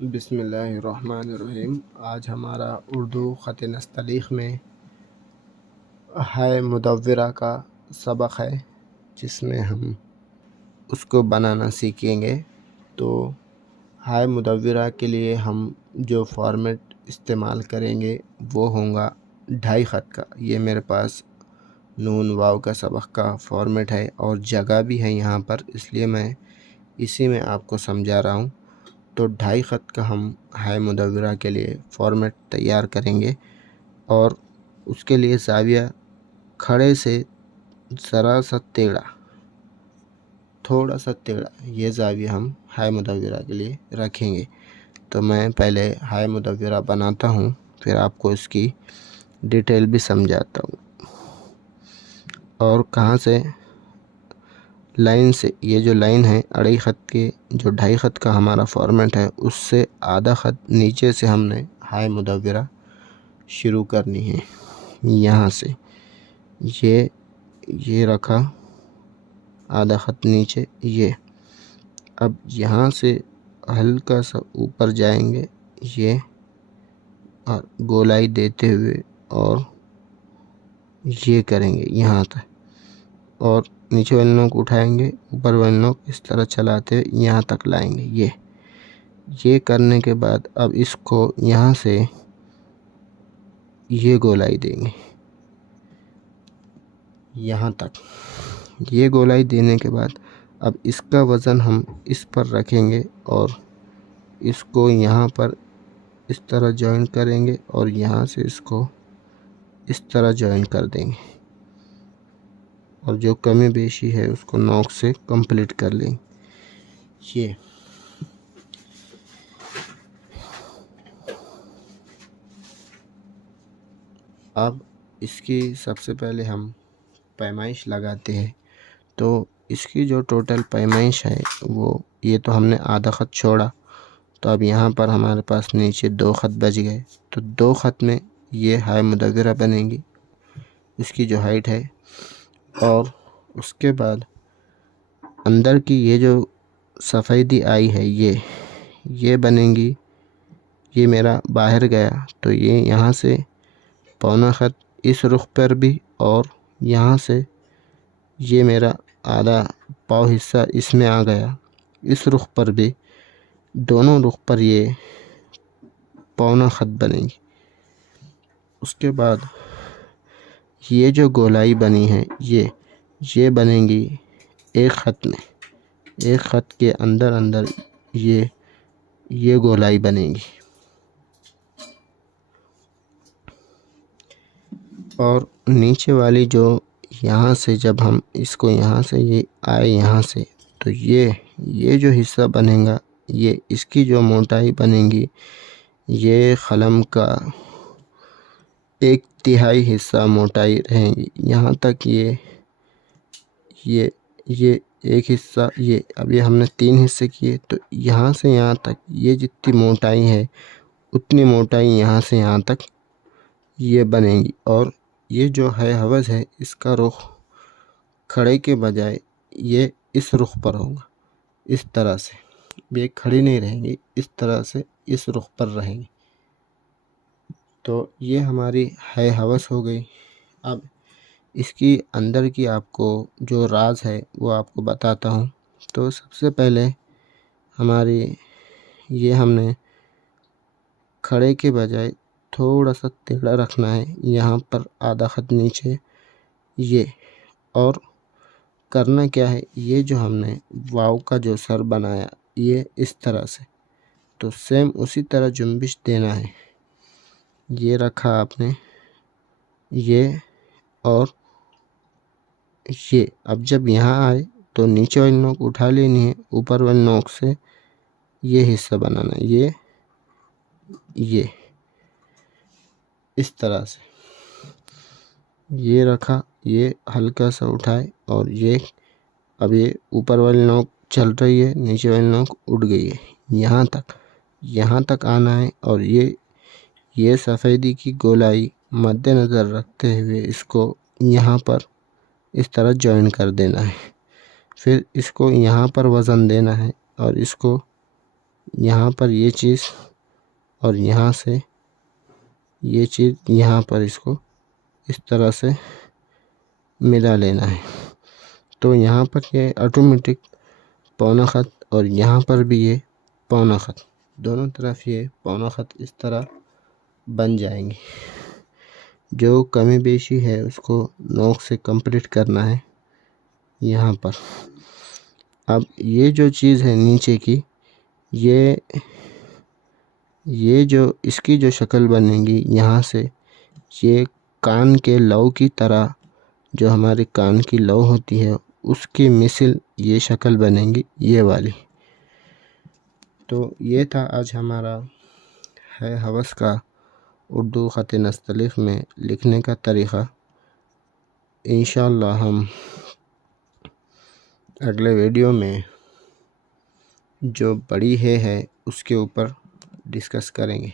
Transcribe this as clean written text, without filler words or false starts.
बिस्मिल्लाहिर्रहमानिर्रहीम। आज हमारा उर्दू ख़त नस्तलीक़ में हाय मुदव्वरा का सबक है, जिसमें हम उसको बनाना सीखेंगे। तो हाय मुदव्वरा के लिए हम जो फॉर्मेट इस्तेमाल करेंगे वो होगा ढाई ख़त का। ये मेरे पास नून वाव का सबक का फॉर्मेट है और जगह भी है यहाँ पर, इसलिए मैं इसी में आपको समझा रहा हूँ। तो ढाई ख़त का हम हाय मुदव्वरा के लिए फॉर्मेट तैयार करेंगे और उसके लिए ज़ाविया खड़े से ज़रा सा टेढ़ा, थोड़ा सा टेढ़ा, ये ज़ाविया हम हाय मुदव्वरा के लिए रखेंगे। तो मैं पहले हाय मुदव्वरा बनाता हूँ, फिर आपको इसकी डिटेल भी समझाता हूँ। और कहाँ से लाइन से, ये जो लाइन है अढ़ाई ख़त के, जो ढाई ख़त का हमारा फॉर्मेट है, उससे आधा ख़त नीचे से हमने हाय मुदव्वरा शुरू करनी है। यहाँ से ये रखा आधा ख़त नीचे, ये अब यहाँ से हल्का सा ऊपर जाएंगे ये, और गोलाई देते हुए और ये करेंगे यहाँ तक, और नीचे वाली नोक उठाएंगे, ऊपर वाली नोक इस तरह चलाते हुए यहाँ तक लाएंगे। ये करने के बाद अब इसको यहाँ से ये गोलाई देंगे यहाँ तक। ये गोलाई देने के बाद अब इसका वज़न हम इस पर रखेंगे और इसको यहाँ पर इस तरह जॉइन करेंगे और यहाँ से इसको इस तरह जॉइन कर देंगे, और जो कमी बेशी है उसको नोक से कंप्लीट कर लेंगे। ये अब इसकी सबसे पहले हम पैमाइश लगाते हैं। तो इसकी जो टोटल पैमाइश है वो, ये तो हमने आधा ख़त छोड़ा, तो अब यहाँ पर हमारे पास नीचे 2 ख़त बच गए। तो 2 ख़त में ये हाय मुदव्वरा बनेगी, इसकी जो हाइट है। और उसके बाद अंदर की ये जो सफ़ेदी आई है ये बनेगी। ये मेरा बाहर गया, तो ये यहाँ से पौना ख़त इस रुख पर भी, और यहाँ से ये मेरा आधा पाव हिस्सा इसमें आ गया, इस रुख पर भी, दोनों रुख पर ये पौना ख़त बनेगी। उसके बाद ये जो गोलाई बनी है ये बनेगी 1 ख़त में, 1 ख़त के अंदर अंदर ये गोलाई बनेगी। और नीचे वाली जो यहाँ से, जब हम इसको यहाँ से ये आए यहाँ से, तो ये जो हिस्सा बनेगा, ये इसकी जो मोटाई बनेगी, ये क़लम का 1/3 हिस्सा मोटाई रहेगी। यहाँ तक ये एक हिस्सा, ये अब ये हमने 3 हिस्से किए, तो यहाँ से यहाँ तक ये जितनी मोटाई है उतनी मोटाई यहाँ से यहाँ तक ये बनेगी। और ये जो है हवज़ है, इसका रुख खड़े के बजाय ये इस रुख पर होगा, इस तरह से। ये खड़ी नहीं रहेंगी, इस तरह से इस रुख पर रहेंगी। तो ये हमारी है हवस हो गई। अब इसकी अंदर की आपको जो राज है वो आपको बताता हूँ। तो सबसे पहले हमारी ये हमने खड़े के बजाय थोड़ा सा टेढ़ा रखना है, यहाँ पर आधा ख़त नीचे ये। और करना क्या है, ये जो हमने वाव का जो सर बनाया ये इस तरह से, तो सेम उसी तरह जुम्बिश देना है। ये रखा आपने ये, और ये अब जब यहाँ आए तो नीचे वाली नोक उठा लेनी है, ऊपर वाली नोक से ये हिस्सा बनाना है, ये इस तरह से। ये रखा, ये हल्का सा उठाए, और ये अब ये ऊपर वाली नोक चल रही है, नीचे वाली नोक उड़ गई है, यहाँ तक आना है। और ये सफ़ेदी की गोलाई मद्देनज़र रखते हुए इसको यहाँ पर इस तरह जॉइन कर देना है। फिर इसको यहाँ पर वज़न देना है और इसको यहाँ पर ये चीज़ और यहाँ से ये चीज़ यहाँ पर इसको इस तरह से मिला लेना है। तो यहाँ पर ये ऑटोमेटिक पौना ख़त और यहाँ पर भी ये पौना ख़त, दोनों तरफ ये पौना ख़त इस तरह बन जाएंगे। जो कमी बेशी है उसको नोक से कंप्लीट करना है यहाँ पर। अब ये जो चीज़ है नीचे की, ये जो इसकी जो शक्ल बनेगी यहाँ से, ये कान के लौ की तरह, जो हमारे कान की लौ होती है उसकी मिसल ये शक्ल बनेगी, ये वाली। तो ये था आज हमारा है हवस का उर्दू ख़त नस्तलिक़ में लिखने का तरीक़ा। इंशाअल्लाह हम अगले वीडियो में जो बड़ी है उसके ऊपर डिस्कस करेंगे।